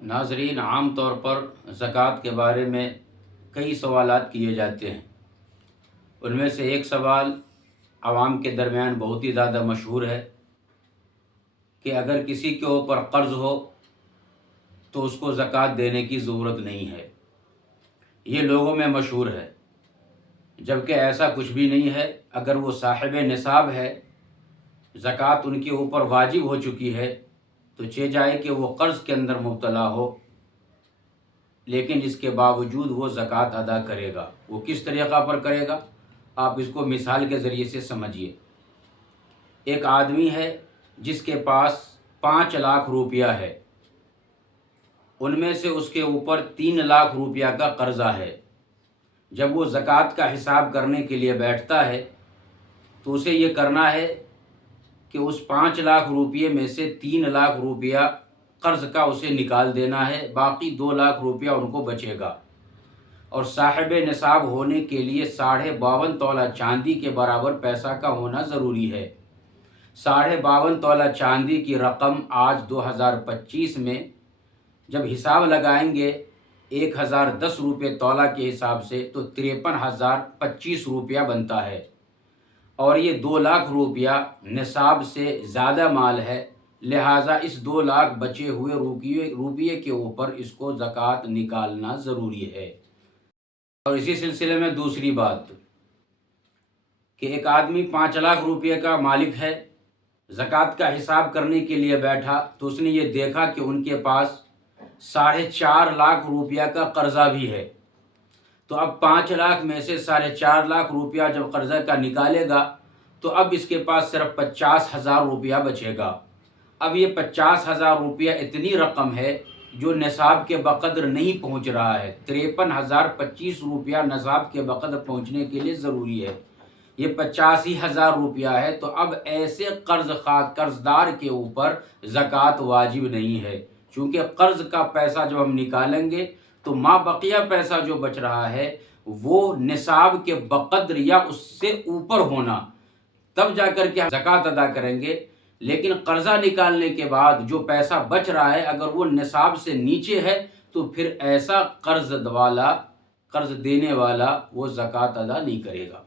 ناظرین، عام طور پر زکوٰۃ کے بارے میں کئی سوالات کیے جاتے ہیں۔ ان میں سے ایک سوال عوام کے درمیان بہت ہی زیادہ مشہور ہے کہ اگر کسی کے اوپر قرض ہو تو اس کو زکوٰۃ دینے کی ضرورت نہیں ہے۔ یہ لوگوں میں مشہور ہے، جبکہ ایسا کچھ بھی نہیں ہے۔ اگر وہ صاحب نصاب ہے، زکوٰۃ ان کے اوپر واجب ہو چکی ہے، تو جائے کہ وہ قرض کے اندر مبتلا ہو، لیکن اس کے باوجود وہ زکوٰۃ ادا کرے گا۔ وہ کس طریقہ پر کرے گا؟ آپ اس کو مثال کے ذریعے سے سمجھیے۔ ایک آدمی ہے جس کے پاس 5 لاکھ روپیہ ہے، ان میں سے اس کے اوپر 3 لاکھ روپیہ کا قرضہ ہے۔ جب وہ زکوٰۃ کا حساب کرنے کے لیے بیٹھتا ہے تو اسے یہ کرنا ہے کہ اس 5 لاکھ روپیے میں سے 3 لاکھ روپیہ قرض کا اسے نکال دینا ہے، باقی 2 لاکھ روپیہ ان کو بچے گا۔ اور صاحب نصاب ہونے کے لیے 52.5 تولہ چاندی کے برابر پیسہ کا ہونا ضروری ہے۔ 52.5 تولہ چاندی کی رقم آج 2025 میں جب حساب لگائیں گے 1010 روپے تولہ کے حساب سے تو 53,025 روپیہ بنتا ہے، اور یہ 2 لاکھ روپیہ نصاب سے زیادہ مال ہے، لہٰذا اس 2 لاکھ بچے ہوئے روپیے کے اوپر اس کو زکوٰۃ نکالنا ضروری ہے۔ اور اسی سلسلے میں دوسری بات کہ ایک آدمی 5 لاکھ روپیے کا مالک ہے، زکوٰۃ کا حساب کرنے کے لیے بیٹھا تو اس نے یہ دیکھا کہ ان کے پاس 4.5 لاکھ روپیہ کا قرضہ بھی ہے۔ تو اب 5 لاکھ میں سے 4.5 لاکھ روپیہ جب قرضہ کا نکالے گا تو اب اس کے پاس صرف 50,000 روپیہ بچے گا۔ اب یہ 50,000 روپیہ اتنی رقم ہے جو نصاب کے بقدر نہیں پہنچ رہا ہے۔ 53,025 روپیہ نصاب کے بقدر پہنچنے کے لیے ضروری ہے، یہ 85,000 روپیہ ہے۔ تو اب ایسے قرض دار کے اوپر زکوٰۃ واجب نہیں ہے، چونکہ قرض کا پیسہ جب ہم نکالیں گے تو ما بقیہ پیسہ جو بچ رہا ہے وہ نصاب کے بقدر یا اس سے اوپر ہونا، تب جا کر کے زکوٰۃ ادا کریں گے۔ لیکن قرضہ نکالنے کے بعد جو پیسہ بچ رہا ہے اگر وہ نصاب سے نیچے ہے تو پھر ایسا قرض دینے والا وہ زکوٰۃ ادا نہیں کرے گا۔